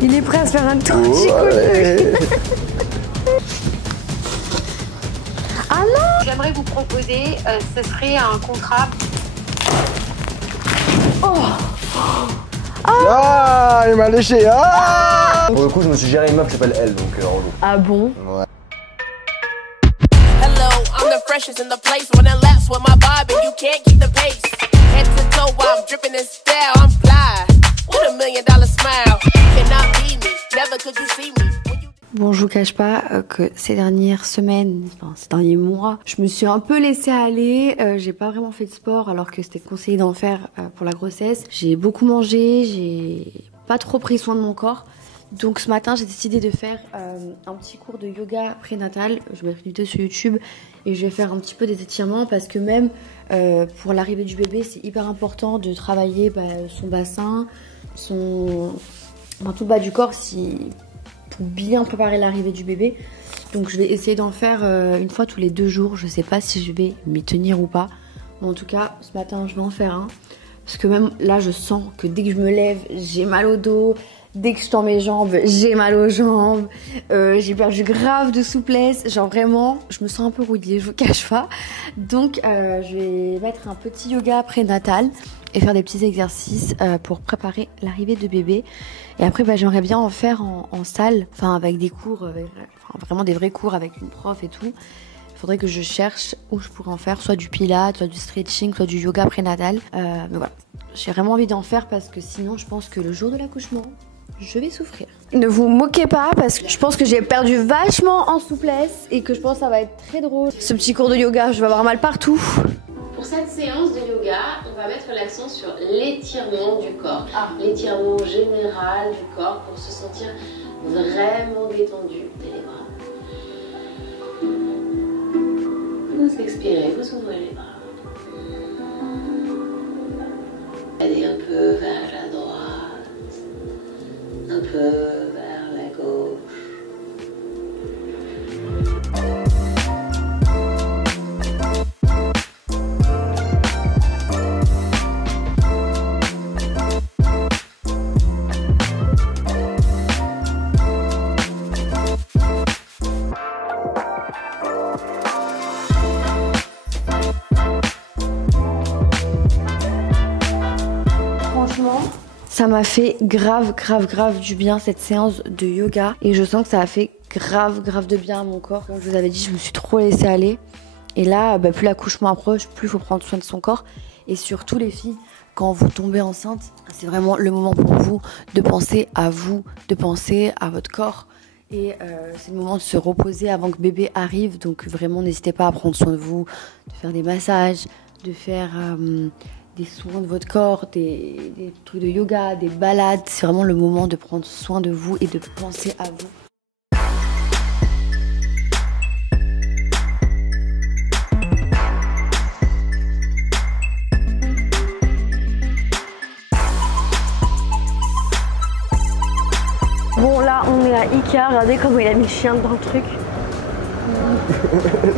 Il est prêt à se faire un tour de Ah non! J'aimerais vous proposer, ce serait un contrat. Ah, il m'a léché. Ah pour le coup, je me suis géré une meuf qui s'appelle Elle, donc relou. Ah bon? Ouais. Hello, I'm the freshest in the place. Running laps with my vibe and you can't keep the pace. Head to toe, I'm dripping in style. I'm fly with $1 million smile. Cannot be me, never could you see me. Bon, je vous cache pas que ces dernières semaines, enfin ces derniers mois, je me suis un peu laissée aller. J'ai pas vraiment fait de sport alors que c'était conseillé d'en faire pour la grossesse. J'ai beaucoup mangé, j'ai pas trop pris soin de mon corps. Donc ce matin, j'ai décidé de faire un petit cours de yoga prénatal. Je vais mettre une vidéo sur YouTube et je vais faire un petit peu des étirements parce que même pour l'arrivée du bébé, c'est hyper important de travailler son bassin, tout le bas du corps pour bien préparer l'arrivée du bébé. Donc je vais essayer d'en faire une fois tous les 2 jours. Je sais pas si je vais m'y tenir ou pas. Mais en tout cas, ce matin, je vais en faire un. Parce que même là, je sens que dès que je me lève, j'ai mal au dos. Dès que je tends mes jambes, j'ai mal aux jambes. J'ai perdu grave de souplesse. Genre vraiment, je me sens un peu rouillée, je vous cache pas. Donc je vais mettre un petit yoga prénatal et faire des petits exercices pour préparer l'arrivée de bébé. Et après, j'aimerais bien en faire en salle, enfin avec des cours, vraiment des vrais cours avec une prof et tout. Il faudrait que je cherche où je pourrais en faire, soit du pilates, soit du stretching, soit du yoga prénatal. Mais voilà, j'ai vraiment envie d'en faire parce que sinon, je pense que le jour de l'accouchement, je vais souffrir. Ne vous moquez pas parce que je pense que j'ai perdu vachement en souplesse et que je pense que ça va être très drôle. Ce petit cours de yoga, je vais avoir mal partout. Pour cette séance de yoga, on va mettre l'accent sur l'étirement du corps. L'étirement général du corps pour se sentir vraiment détendu dès les bras. Vous expirez, vous ouvrez les bras. Allez un peu vers la droite, un peu vers la gauche. Ça m'a fait grave du bien cette séance de yoga et je sens que ça a fait grave de bien à mon corps. Comme je vous avais dit, je me suis trop laissée aller et là, plus l'accouchement approche, plus il faut prendre soin de son corps. Et surtout les filles, quand vous tombez enceinte, c'est vraiment le moment pour vous de penser à vous, de penser à votre corps. Et c'est le moment de se reposer avant que bébé arrive. Donc vraiment, n'hésitez pas à prendre soin de vous, de faire des massages, de faire des soins de votre corps, des trucs de yoga, des balades. C'est vraiment le moment de prendre soin de vous et de penser à vous. Bon là on est à Ikea, regardez comment il a mis le chien dans le truc.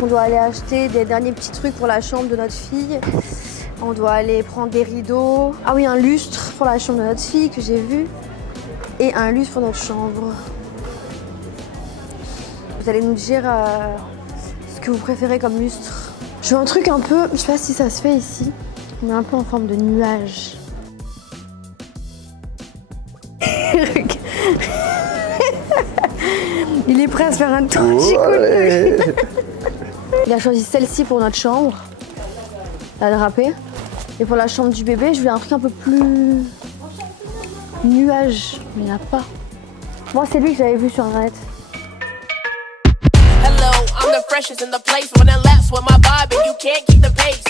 On doit aller acheter des derniers petits trucs pour la chambre de notre fille. On doit aller prendre des rideaux. Ah oui, un lustre pour la chambre de notre fille que j'ai vu. Et un lustre pour notre chambre. Vous allez nous dire ce que vous préférez comme lustre. Je veux un truc un peu, je sais pas si ça se fait ici. On est un peu en forme de nuage. Il est prêt à se faire un tour de Il a choisi celle-ci pour notre chambre. La drapée. Et pour la chambre du bébé, je voulais un truc un peu plus nuage. Mais il n'y en a pas. Moi, c'est lui que j'avais vu sur internet. Hello, I'm the freshest in the place. Running laps with my vibe and you can't keep the pace.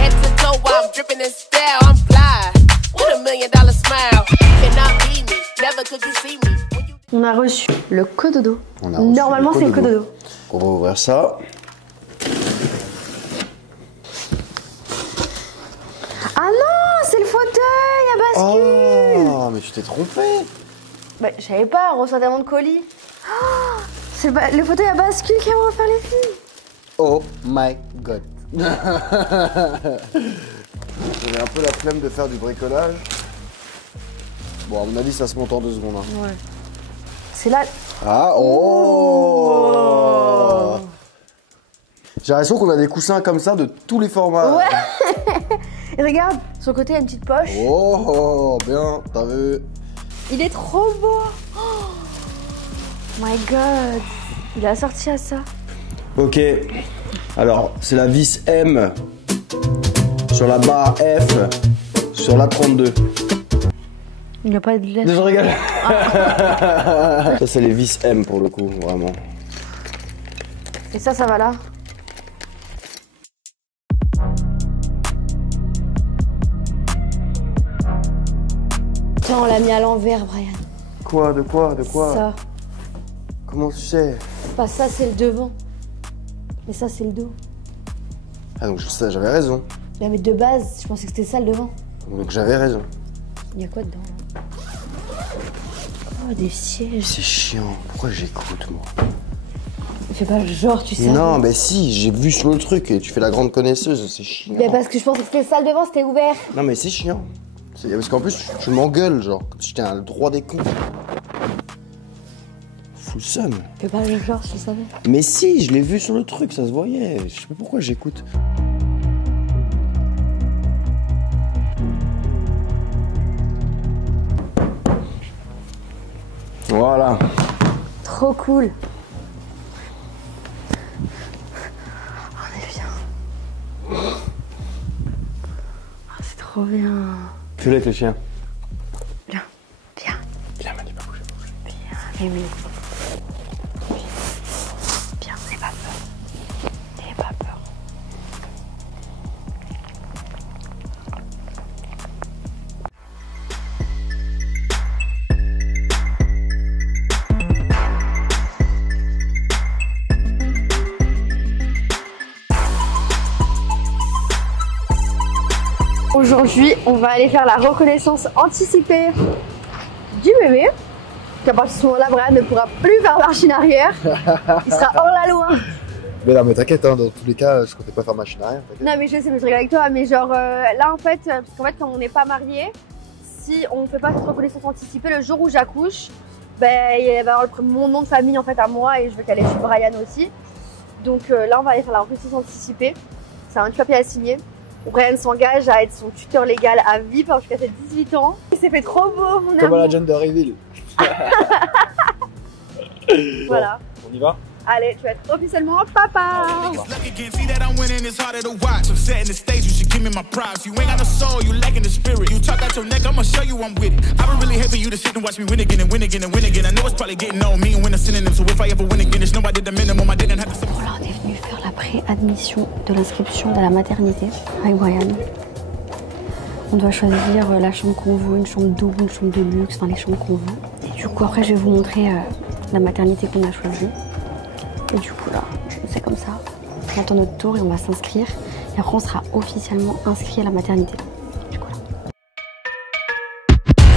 Head to toe, I'm dripping in style. I'm fly with $1 million smile. Cannot be me, never could you see me. On a reçu le cododo. Normalement, c'est le cododo. On va ouvrir ça. Ah non, c'est le fauteuil à bascule. Oh, mais tu t'es trompé. Bah, je savais pas, on reçoit tellement de colis. Oh, c'est le fauteuil à bascule qui va faire les filles. Oh my god. J'avais un peu la flemme de faire du bricolage. Bon, à mon avis, ça se monte en 2 secondes. Hein. Ouais. C'est là. Ah, oh. J'ai l'impression qu'on a des coussins comme ça de tous les formats. Ouais. Et regarde, sur le côté, il y a une petite poche. Oh, bien, t'as vu? Il est trop beau. Oh my god. Il a sorti à ça. Ok. Alors, c'est la vis M sur la barre F sur la 32. Il n'y a pas de laisse. Je rigole. Ça, c'est les vis M pour le coup, vraiment. Et ça va là. Tiens, on l'a mis à l'envers, Brian. Quoi? De quoi? De quoi? Ça. Comment tu sais? Pas ça, c'est le devant. Et ça, c'est le dos. Ah, donc ça, j'avais raison. Mais de base, je pensais que c'était ça le devant. Donc j'avais raison. Il y a quoi dedans là? Oh, des sièges. C'est chiant. Pourquoi j'écoute, moi? Fais pas le genre, tu sais. Non, mais si, j'ai vu sur le truc et tu fais la grande connaisseuse, c'est chiant. Mais parce que je pensais que c'était ça le devant, c'était ouvert. Non, mais c'est chiant. Parce qu'en plus, tu m'engueules, genre, comme si j'étais un droit des cons. Fous le seum. Fais pas le genre, tu savais. Mais si, je l'ai vu sur le truc, ça se voyait. Je sais pas pourquoi j'écoute. Voilà. Trop cool. On est bien. Ah, c'est trop bien. Fais-le avec le chien. Viens, viens. Viens, Mani, pas bouger, pas bouger. Viens, Rémi. Viens, n'aie pas peur. N'aie pas peur. Aujourd'hui, on va aller faire la reconnaissance anticipée du bébé. À partir de ce moment-là, Brian ne pourra plus faire machine arrière. Il sera hors la loi. Mais non, mais t'inquiète, hein, dans tous les cas, je comptais pas faire machine arrière. Non, mais je sais, mais je rigole avec toi. Mais genre, là, en fait, parce qu'en fait, comme on n'est pas mariés, si on fait pas cette reconnaissance anticipée, le jour où j'accouche, ben, il va y avoir mon nom de famille en fait à moi et je veux qu'elle ait chez Brian aussi. Donc là, on va aller faire la reconnaissance anticipée. C'est un petit papier à signer. Brian s'engage à être son tuteur légal à vie jusqu'à ses 18 ans. Il s'est fait trop beau, mon amour. Comme à la gender reveal. Voilà. Bon, on y va? Allez, tu vas être officiellement papa. Voilà, on est venu faire la préadmission de l'inscription de la maternité avec Brian. On doit choisir la chambre qu'on veut, une chambre double, une chambre de luxe, enfin les chambres qu'on veut. Et du coup, après, je vais vous montrer la maternité qu'on a choisie. Et du coup, là, c'est comme ça. On attend notre tour et on va s'inscrire. Et après, on sera officiellement inscrit à la maternité. Du coup, là.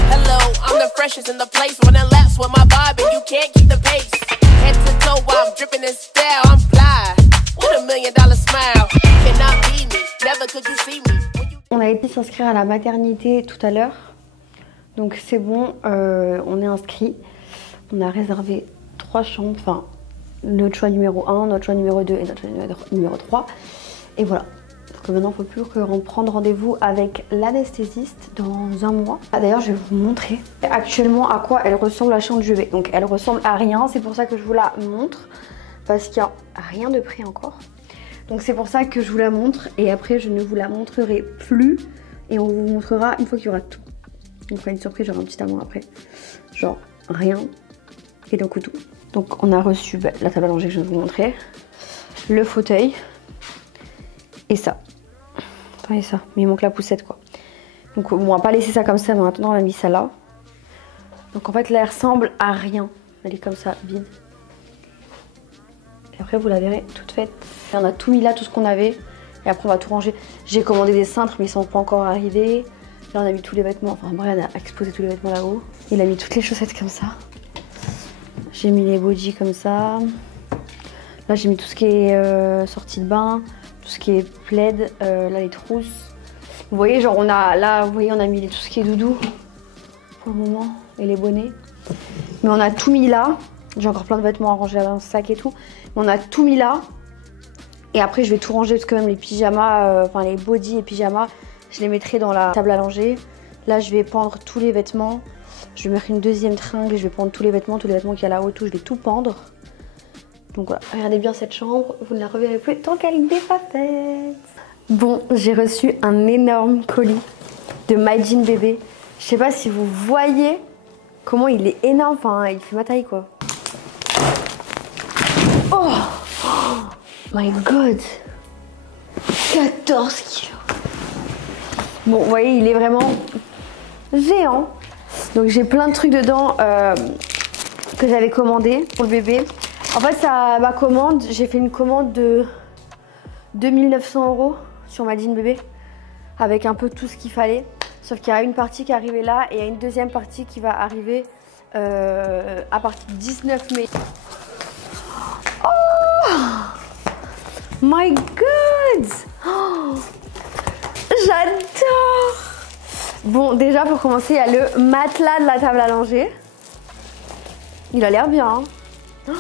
Hello, I'm the freshest in the place. When it laps with my vibe and you can't keep the pace. Head to toe, I'm dripping in style. I'm fly with $1 million smile. Cannot be me, never could you see me. On a été s'inscrire à la maternité tout à l'heure. Donc c'est bon, on est inscrit. On a réservé 3 chambres, enfin notre choix numéro 1, notre choix numéro 2 et notre choix numéro 3. Et voilà. Donc maintenant, il ne faut plus que prendre rendez-vous avec l'anesthésiste dans un mois. Ah, d'ailleurs, je vais vous montrer actuellement à quoi elle ressemble la chambre du bébé. Donc elle ressemble à rien, c'est pour ça que je vous la montre. Parce qu'il n'y a rien de prêt encore. Donc c'est pour ça que je vous la montre et après je ne vous la montrerai plus et on vous montrera une fois qu'il y aura tout. On fera une surprise, genre un petit amour après. Genre rien et donc tout. Donc on a reçu la table à manger que je vais vous montrer, le fauteuil et ça. Attendez ça, mais il manque la poussette quoi. Donc bon, on va pas laisser ça comme ça, mais en attendant on a mis ça là. Donc en fait là elle ressemble à rien. Elle est comme ça, vide. Et après vous la verrez toute faite. Et on a tout mis là, tout ce qu'on avait. Et après on va tout ranger. J'ai commandé des cintres mais ils sont pas encore arrivés. Là on a mis tous les vêtements. Enfin Brian a exposé tous les vêtements là-haut. Il a mis toutes les chaussettes comme ça. J'ai mis les bodys comme ça. Là j'ai mis tout ce qui est sortie de bain. Tout ce qui est plaid. Là les trousses. Vous voyez genre on a là, vous voyez on a mis tout ce qui est doudou. Pour le moment. Et les bonnets. Mais on a tout mis là. J'ai encore plein de vêtements à ranger dans ce sac et tout. Mais on a tout mis là. Et après, je vais tout ranger parce que même les pyjamas, enfin les bodys et pyjamas, je les mettrai dans la table à langer. Là, je vais pendre tous les vêtements. Je vais mettre une deuxième tringle. Je vais prendre tous les vêtements qu'il y a là-haut, tout. Je vais tout pendre. Donc voilà, regardez bien cette chambre. Vous ne la reverrez plus tant qu'elle n'est pas faite. Bon, j'ai reçu un énorme colis de My Jean Bébé. Je sais pas si vous voyez comment il est énorme. Enfin, il fait ma taille quoi. Oh, my god, 14 kilos. Bon, vous voyez, il est vraiment géant. Donc j'ai plein de trucs dedans que j'avais commandé pour le bébé. En fait, ça, ma commande, j'ai fait une commande de 2900 € sur My Jean Bébé avec un peu tout ce qu'il fallait. Sauf qu'il y a une partie qui est arrivée là et il y a une deuxième partie qui va arriver à partir du 19 mai. Oh my god, oh, j'adore. Bon, déjà pour commencer, il y a le matelas de la table à langer. Il a l'air bien. Hein. Oh,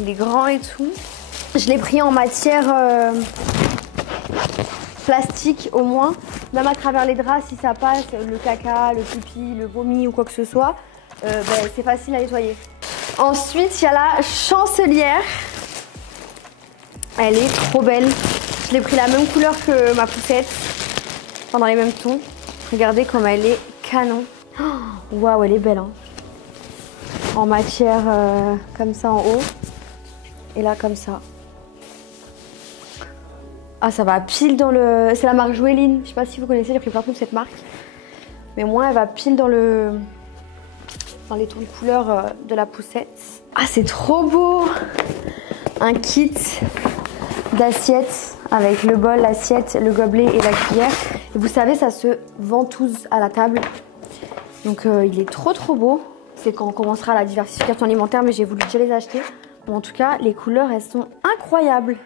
il est grand et tout. Je l'ai pris en matière plastique au moins. Même à travers les draps, si ça passe, le caca, le pipi, le vomi ou quoi que ce soit, c'est facile à nettoyer. Ensuite, il y a la chancelière. Elle est trop belle. Je l'ai pris la même couleur que ma poussette. Enfin, dans les mêmes tons. Regardez comme elle est canon. Waouh, elle est belle. Hein. En matière comme ça en haut. Et là, comme ça. Ah, ça va pile dans le... C'est la marque Joueline. Je sais pas si vous connaissez, j'ai pris plein de cette marque. Mais moi, elle va pile dans le... dans les tons de couleur de la poussette. Ah, c'est trop beau. Un kit d'assiettes avec le bol, l'assiette, le gobelet et la cuillère. Et vous savez, ça se ventouse à la table. Donc, il est trop beau. C'est quand on commencera la diversification alimentaire, mais j'ai voulu déjà les acheter. Bon, en tout cas, les couleurs, elles sont incroyables.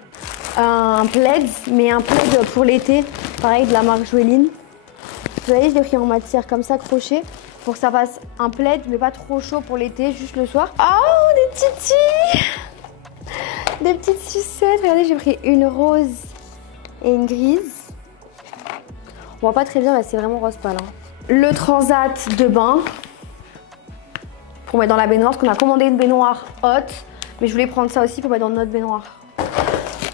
Un plaid, mais un plaid pour l'été, pareil de la marque Joueline. Vous voyez, je l'ai pris en matière comme ça, crochet, pour que ça fasse un plaid, mais pas trop chaud pour l'été, juste le soir. Oh, des titis! Des petites sucettes. Regardez, j'ai pris une rose et une grise. On voit pas très bien, mais c'est vraiment rose pâle. Hein. Le transat de bain pour mettre dans la baignoire, parce qu'on a commandé une baignoire haute, mais je voulais prendre ça aussi pour mettre dans notre baignoire.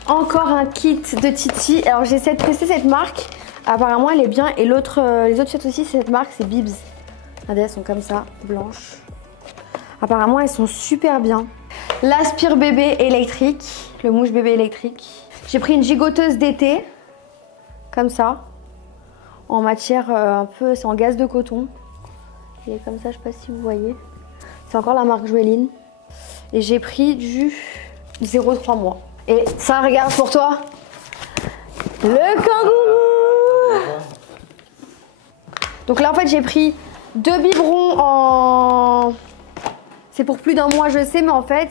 Encore un kit de Titi. Alors j'essaie de tester cette marque. Apparemment elle est bien. Et l'autre, les autres chiottes aussi, cette marque, c'est Bibs. Regardez, elles sont comme ça, blanches. Apparemment elles sont super bien. L'aspire bébé électrique. Le mouche bébé électrique. J'ai pris une gigoteuse d'été. Comme ça. En matière un peu, c'est en gaz de coton. Il est comme ça, je sais pas si vous voyez. C'est encore la marque Joueline. Et j'ai pris du 0,3 mois. Et ça, regarde pour toi, le kangourou. Donc là, en fait, j'ai pris 2 biberons en... C'est pour plus d'un mois, je sais, mais en fait,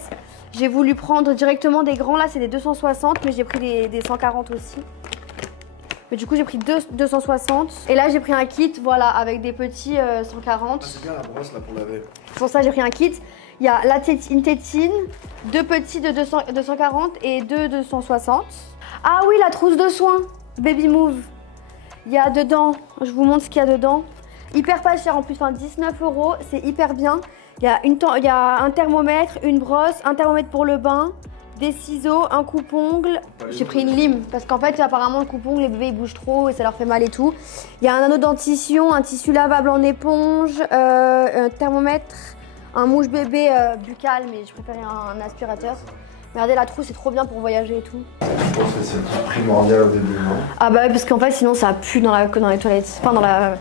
j'ai voulu prendre directement des grands. Là, c'est des 260, mais j'ai pris des 140 aussi. Mais du coup, j'ai pris 260. Et là, j'ai pris un kit, voilà, avec des petits 140. Ah, c'est bien la brosse, là, pour laver. Pour ça, j'ai pris un kit. Il y a une tétine, 2 petits de 240 et 2 260. Ah oui, la trousse de soins, Baby Move. Il y a dedans, je vous montre ce qu'il y a dedans. Hyper pas cher en plus, enfin 19 €, c'est hyper bien. Il y a un thermomètre, une brosse, un thermomètre pour le bain, des ciseaux, un coupe-ongle. J'ai pris une lime parce qu'en fait, apparemment, le coupe-ongle, les bébés ils bougent trop et ça leur fait mal et tout. Il y a un anneau dentition, un tissu lavable en éponge, un thermomètre. Un mouche bébé buccal, mais je préférais un aspirateur. Regardez, la trousse, c'est trop bien pour voyager et tout. Je pense que c'est le truc primordial au début, non? Ah bah oui, parce qu'en fait, sinon, ça pue dans les toilettes. Enfin, dans la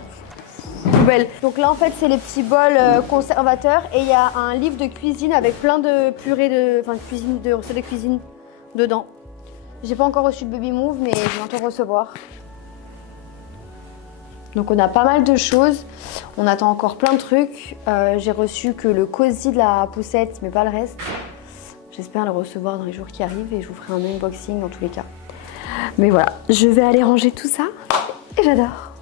poubelle. Donc là, en fait, c'est les petits bols conservateurs. Et il y a un livre de cuisine avec plein de purées de recettes de cuisine dedans. J'ai pas encore reçu de Baby Move, mais je vais bientôt recevoir. Donc on a pas mal de choses, on attend encore plein de trucs. J'ai reçu que le cosy de la poussette, mais pas le reste. J'espère le recevoir dans les jours qui arrivent et je vous ferai un unboxing dans tous les cas. Mais voilà, je vais aller ranger tout ça et j'adore.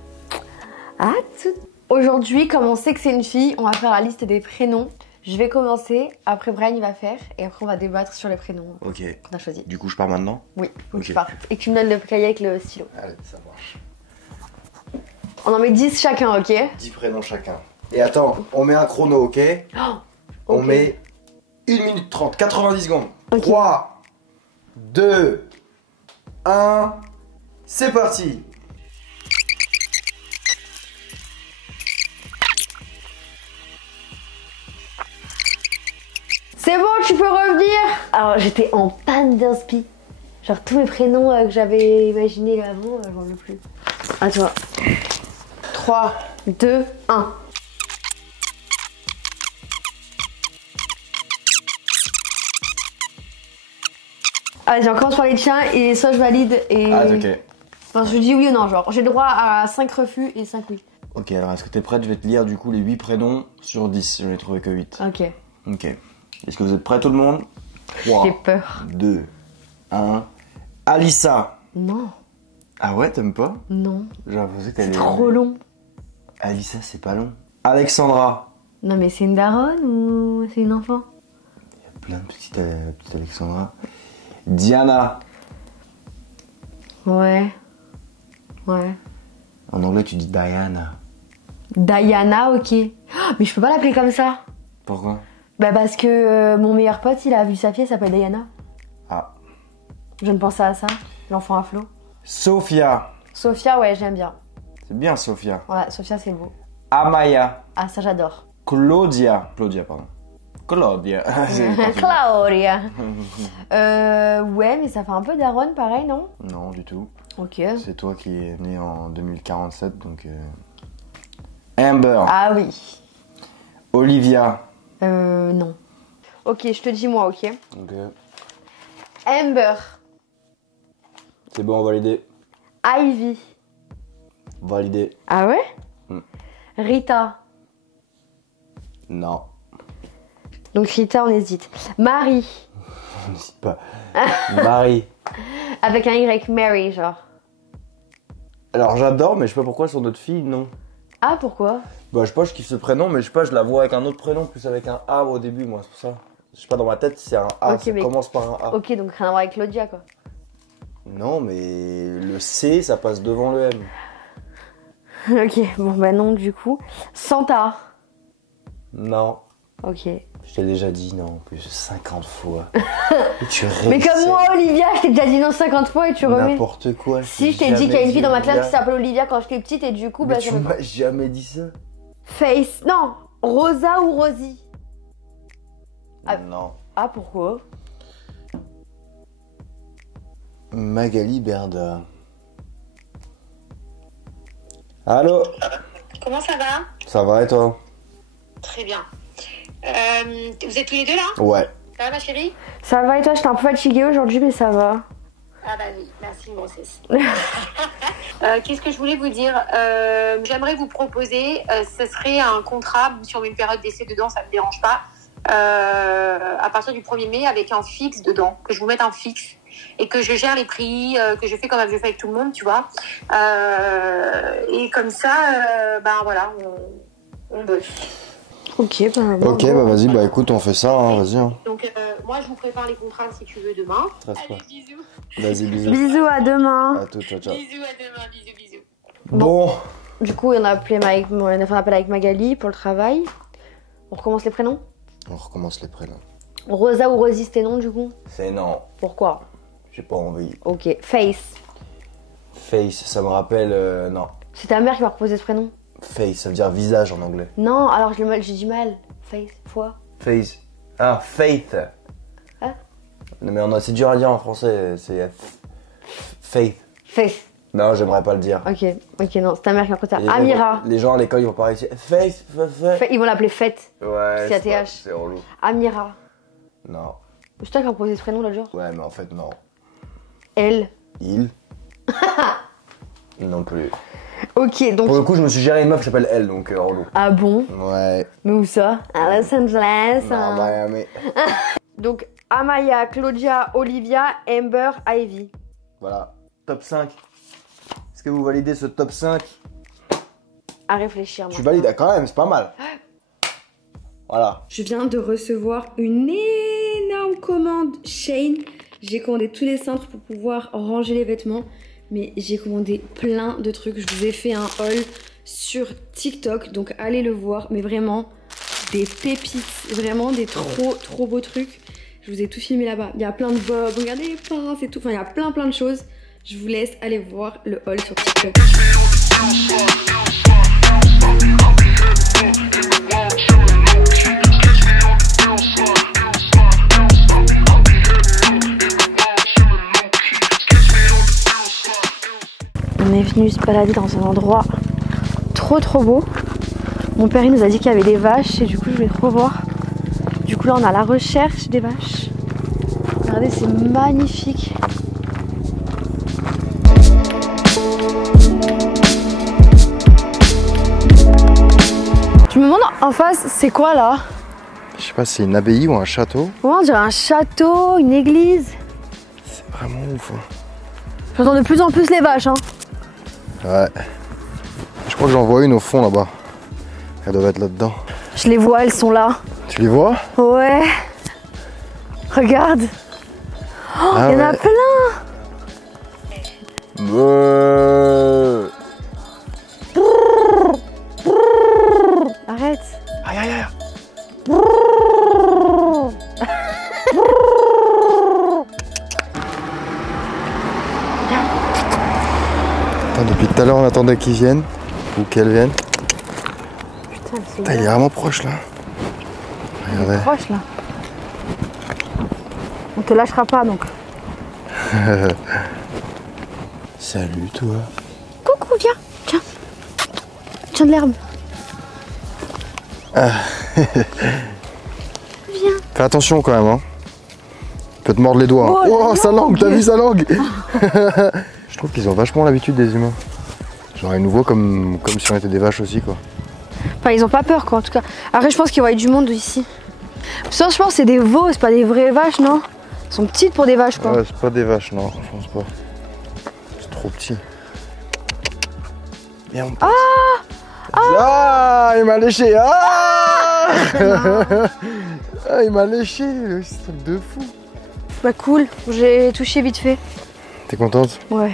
À tout. Aujourd'hui, comme on sait que c'est une fille, on va faire la liste des prénoms. Je vais commencer, après Brian il va faire, et après on va débattre sur les prénoms Ok. qu'on a choisis. Du coup, je pars maintenant? Oui, faut que Ok. tu partes. Et que tu me donnes le cahier avec le stylo. Allez, ça marche. On en met 10 chacun, ok? 10 prénoms chacun. Et attends, on met un chrono, ok? Oh, On ok. met 1 minute 30, 90 secondes. Ok. 3, 2, 1, c'est parti! C'est bon, tu peux revenir. Alors j'étais en panne d'inspi. Genre tous mes prénoms que j'avais imaginés avant, j'en veux plus. À toi. 3, 2, 1. Allez, on commence par les tiens et soit je valide et... Ah, ok. Enfin, je dis oui ou non, genre. J'ai le droit à 5 refus et 5 oui. Ok, alors est-ce que t'es prête? Je vais te lire du coup les 8 prénoms sur 10. Je n'ai trouvé que 8. Ok. Ok. Est-ce que vous êtes prêts tout le monde? 3, J'ai peur. 2, 1. Alissa. Non, Ah ouais, t'aimes pas? non. J'ai l'impression que t'allais... Trop long. Alissa, c'est pas long. Alexandra. Non mais c'est une daronne ou c'est une enfant? Il y a plein de petites Alexandra. Diana. Ouais. Ouais. En anglais, tu dis Diana. Diana, ok. Oh, mais je peux pas l'appeler comme ça. Pourquoi? Bah parce que mon meilleur pote, il a vu sa fille, elle s'appelle Diana. Ah. Je ne pensais à ça. L'enfant à flot. Sophia. Sophia, ouais, j'aime bien. C'est bien, Sophia. Ouais, Sophia, c'est beau. Amaya. Ah, ça, j'adore. Claudia. Claudia, pardon. Claudia. C'est parti. Claudia. Ouais, mais ça fait un peu daronne, pareil, non? Non, du tout. Ok. C'est toi qui es né en 2047, donc... Amber. Ah oui. Olivia. Non. Ok, je te dis moi, ok. Ok. Amber. C'est bon, validé. Ivy. Validé. Ah ouais? Mm. Rita. Non. Donc Rita, on hésite. Marie. On n'hésite pas. Marie. Avec un Y, Mary, genre. Alors j'adore, mais je sais pas pourquoi sur notre fille, non. Ah, pourquoi? Bah je sais pas, je kiffe ce prénom, mais je sais pas, je la vois avec un autre prénom, plus avec un A au début, moi, c'est pour ça. Je sais pas, dans ma tête, c'est un A, Ok, ça mais- commence par un A. Ok, donc rien à voir avec Claudia, quoi. Non, mais le C, ça passe devant le M. Ok, bon, bah non, du coup. Santa. Non. Ok. Je t'ai déjà dit non, en plus 50 fois. Et tu Mais comme réessayes moi, Olivia, je t'ai déjà dit non 50 fois et tu remets. n'importe quoi. Si, je t'ai dit qu'il y a une fille dans ma classe qui s'appelle Olivia quand j'étais petite et du coup, Mais bah, tu ça me- m'as jamais dit ça. Face. Non, Rosa ou Rosie. Ah. Non. Ah, pourquoi? Magali Berda. Allô? Comment ça va? Ça va et toi? Très bien. Vous êtes tous les deux là? Ouais. Ça va ma chérie? Ça va et toi? J'étais un peu fatiguée aujourd'hui, mais ça va. Ah bah oui, merci une grossesse. Qu'est-ce que je voulais vous dire? J'aimerais vous proposer, ce serait un contrat sur une période d'essai dedans, ça ne me dérange pas. À partir du 1er mai avec un fixe dedans, que je vous mette un fixe et que je gère les prix, que je fais comme je fais avec tout le monde, tu vois. Et comme ça, ben voilà, on bosse. Ok, bah, bon, Ok, bah vas-y, bah écoute, on fait ça, hein, vas-y. Hein. Donc moi je vous prépare les contrats si tu veux demain. Stresse pas. Allez, bisous. Vas-y, bisous. Bisous, à demain. À tout, ciao, ciao. Bisous, à demain, bisous, bisous. Bon. Du coup, on a appelé on a fait un appel avec Magali pour le travail. On recommence les prénoms? On recommence les prénoms. Rosa ou Rosie, c'était non du coup? C'est non. Pourquoi? J'ai pas envie. Ok. Face. Face, ça me rappelle... non. C'est ta mère qui m'a proposé ce prénom? Face, ça veut dire visage en anglais. Non, alors j'ai dit mal. Face, foi. Face. Ah, faith. Hein? Non mais c'est dur à dire en français, c'est... Faith. Face. Non, j'aimerais pas le dire. Ok, non, c'est ta mère qui m'a proposé Et ça. Amira. Les gens à l'école, ils vont pas réussir. Faith, faith. Ils vont l'appeler Fête. Ouais, C'est pas- ATH. c'est relou. Amira. Non. C'est toi qui as proposé ce prénom l'autre jour? Ouais, mais en fait, non. Elle. Il. Non plus. Ok, donc. Pour le coup, je me suis géré une meuf qui s'appelle Elle, donc relou. Ah bon? Ouais. Mais où ça? À Los Angeles. Non, hein. Miami. Donc, Amaya, Claudia, Olivia, Amber, Ivy. Voilà. Top 5. Est-ce que vous validez ce top 5? À réfléchir, moi. Tu valides, ah, quand même, c'est pas mal. Voilà. Je viens de recevoir une énorme commande Shein. J'ai commandé tous les cintres pour pouvoir ranger les vêtements. Mais j'ai commandé plein de trucs. Je vous ai fait un haul sur TikTok. Donc allez le voir. Mais vraiment, des pépites. Vraiment des trop beaux trucs. Je vous ai tout filmé là-bas. Il y a plein de bobs. Regardez les pinces et tout. Enfin, il y a plein de choses. Je vous laisse aller voir le haul sur TikTok. On est venu se balader dans un endroit trop beau. Mon père il nous a dit qu'il y avait des vaches et du coup je vais trop voir. Du coup là on a la recherche des vaches. Regardez, c'est magnifique. Je me demande en face c'est quoi là? Je sais pas si c'est une abbaye ou un château. Ouais, on dirait un château, une église. C'est vraiment ouf. Hein. J'entends de plus en plus les vaches hein. Ouais. Je crois que j'en vois une au fond là-bas. Elle doit être là-dedans. Je les vois, elles sont là. Tu les vois? Ouais. Regarde. Oh, Ah il y en a ouais. plein. Arrête. Aïe aïe aïe. Attends, depuis tout à l'heure on attendait qu'ils viennent. Ou qu'elles viennent. Putain, Putain, il est vraiment proche là. Regardez. proche là. On te lâchera pas donc. Salut toi. Coucou, viens. Tiens. Tiens de l'herbe. Viens. Fais attention quand même hein. Il peut te mordre les doigts. Oh, Oh, sa langue, t'as vu sa langue? Je trouve qu'ils ont vachement l'habitude des humains. Genre ils nous voient comme si on était des vaches aussi quoi. Enfin, ils ont pas peur quoi en tout cas. Après, je pense qu'il y aurait du monde ici. Ça, je pense que c'est des veaux, c'est pas des vraies vaches, non? Elles sont petites pour des vaches quoi. Ouais, c'est pas des vaches, non, je pense pas. C'est trop petit. Viens, on passe. Ah, il m'a léché. Ah, ah, il m'a léché, c'est un truc de fou. Bah cool, j'ai touché vite fait. T'es contente? Ouais.